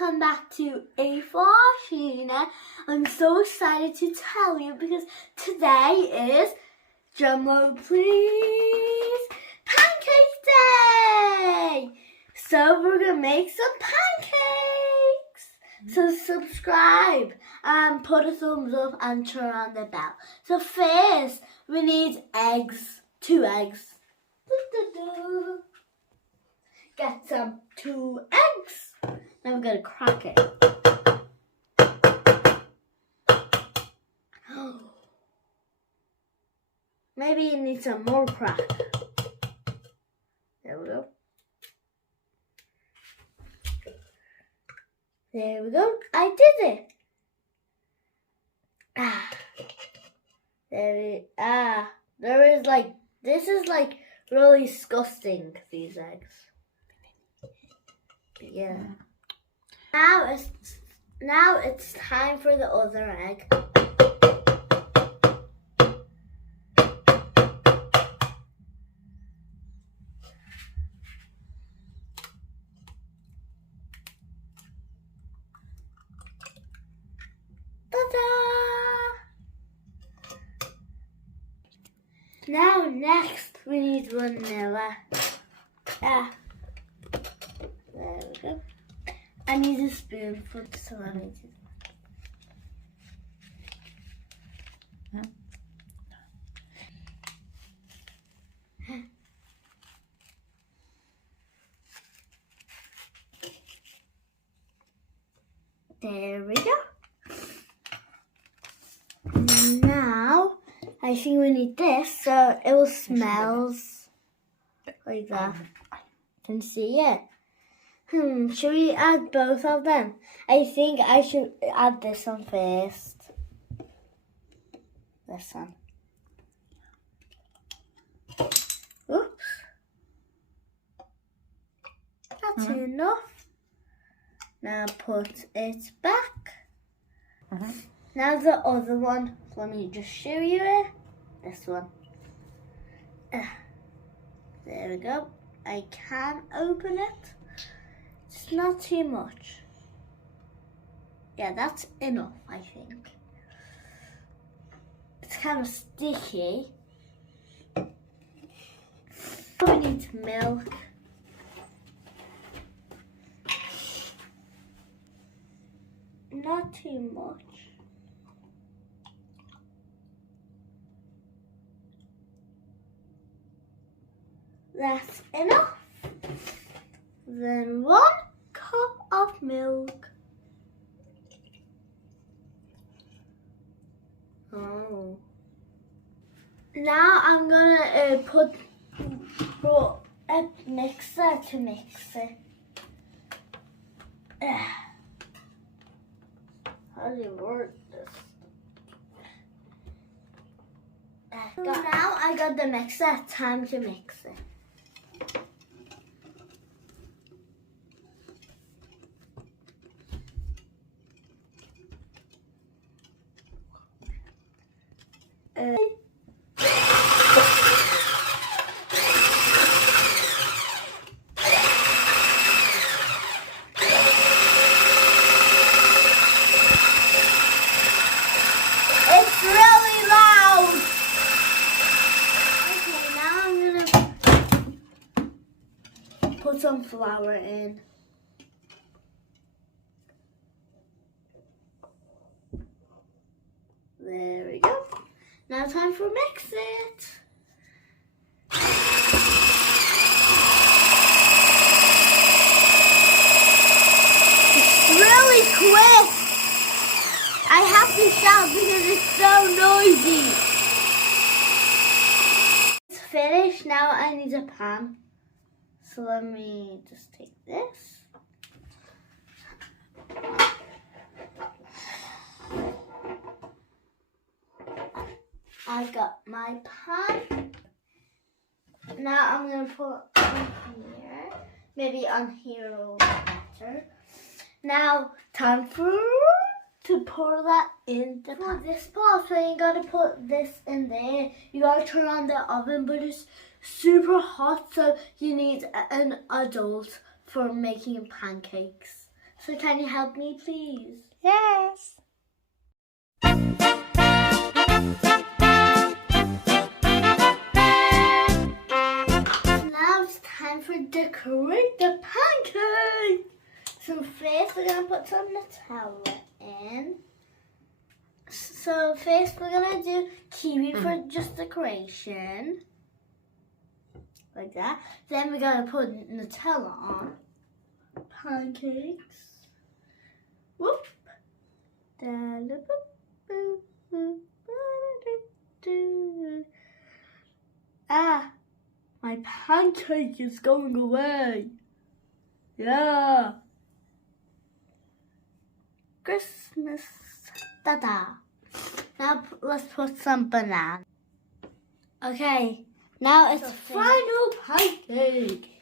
welcome back to A4 I'm so excited to tell you because today is, drumroll please, Pancake Day! So we're going to make some pancakes! So subscribe and put a thumbs up and turn on the bell. So first we need eggs, 2 eggs. Get some 2 eggs. Now we're going to crack it. Maybe you need some more crack. There we go. There we go. I did it. There is like, this is like really disgusting, these eggs. Yeah. Now it's time for the other egg. Now next we need vanilla. There we go. I need a spoon for so I need to. There we go. Now I think we need this so it will smells like that. Can you see it? Should we add both of them? I think I should add this one first. This one. Oops. That's enough. Now put it back. Now the other one. Let me just show you it. This one. There we go. I can open it. It's not too much. Yeah, that's enough, I think. It's kind of sticky. We need milk. Not too much. That's enough. Then 1 cup of milk. Oh. Now I'm gonna put a mixer to mix it. How do you work this? So now I got the mixer. Time to mix it. It's really loud. Okay, now I'm gonna put some flour in. There we go. Now time for mix it. It's really quick. I have to shout because it's so noisy. It's finished. Now I need a pan. So let me just take this. I got my pan. Now I'm going to put on here. Maybe on here will be better. Now, time to pour that in the pan. For this part, so you got to put this in there. You got to turn on the oven, but it's super hot, so you need an adult for making pancakes. So can you help me, please? Yes. Now it's time for decorate the pancake. So first we're gonna put some Nutella in. So first we're gonna do kiwi for just decoration. Like that. Then we're gonna put Nutella on. Pancakes. Whoop. Ah, my pancake is going away. Yeah. Christmas. Ta-da. Now let's put some banana. Okay, now it's final pancake.